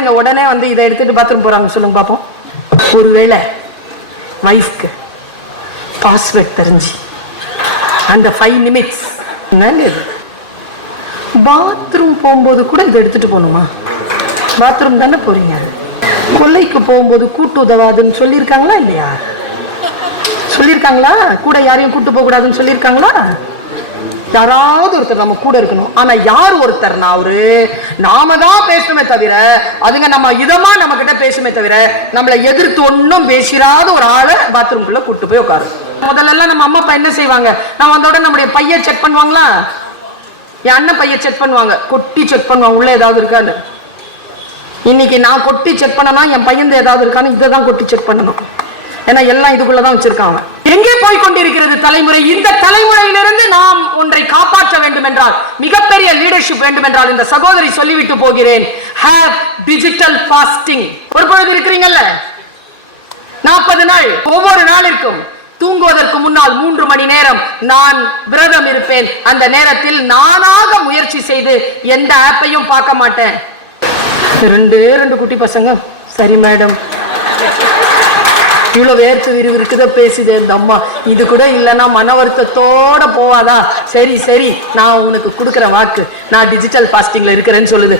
ஆம்பளைங்க உடனே வந்து இதை எடுத்துட்டு பாத்ரூம் போறாங்க சொல்லுங்க பாப்போம். ஒருவேளை வைஃப்க்கு பாஸ்வேர்ட் தெரிஞ்சு அந்த 5 நிமிட்ஸ் பாத்ரூம் போகும்போது கூட இதை எடுத்துட்டு போகணுமா? பாத்ரூம் தானே போறீங்க. கொல்லைக்கு போகும்போது கூட்டு உதவாதுன்னு சொல்லியிருக்காங்களா இல்லையா? சொல்லியிருக்காங்களா? கூட யாரையும் கூட்டு போக கூடாதுன்னு சொல்லியிருக்காங்களா? யாராவது ஒருத்தர் நம்ம கூட இருக்கணும். ஆனா யார் ஒருத்தர்னா அவரு நாம தான் பேசணுமே தவிர அதுங்க நம்ம இதமா நம்ம கிட்ட பேசுமே தவிர நம்மளை எதிர்த்து ஒன்னும் பேசிடாத ஒரு ஆளை பாத்ரூம்குள்ள கூட்டு போய் உட்காரு. முதல்ல நம்ம அம்மா அப்பா என்ன செய்வாங்க, நான் வந்தோட நம்முடைய பைய செக் பண்ணுவாங்களா? என் அண்ணன் பைய செக் பண்ணுவாங்க, கொட்டி செக் பண்ணுவாங்க உள்ள ஏதாவது இருக்கான்னு. இன்னைக்கு நான் கொட்டி செக் பண்ணனா என் பையன் ஏதாவது இருக்கான்னு இதை தான் கொட்டி செக் பண்ணணும். ஏன்னா எல்லாம் இதுக்குள்ளதான் வச்சிருக்காங்க. எங்கே போய் கொண்டிருக்கிறது தலைமுறை? இந்த தலைமுறையிலிருந்து நாம் ஒன்றை காப்பாற்ற வேண்டும் என்றால், மிகப்பெரிய லீடர்ஷிப் வேண்டும் என்றால், இந்த சகோதரி சொல்லிவிட்டு போகிறேன், have digital fasting. ஒரு பொழுது இருக்கிறீங்கல்ல 40 நாள், ஒவ்வொரு நாளிற்கும் தூங்குவதற்கு முன்னால் 3 மணி நேரம் நான் விரதம் இருப்பேன். அந்த நேரத்தில் நானாக முயற்சி செய்து எந்த ஆப்பையும் பார்க்க மாட்டேன். 2 குட்டி பசங்க, சரி மேடம், இவ்வளவு வேர்த்து விறுவிறுக்குத பேசுதே இந்த அம்மா, இது கூட இல்லைன்னா மன வருத்தத்தோட போவாதா? சரி சரி, நான் உனக்கு கொடுக்குற வாக்கு, நான் டிஜிட்டல் ஃபாஸ்டிங்ல இருக்கிறேன்னு சொல்லுது.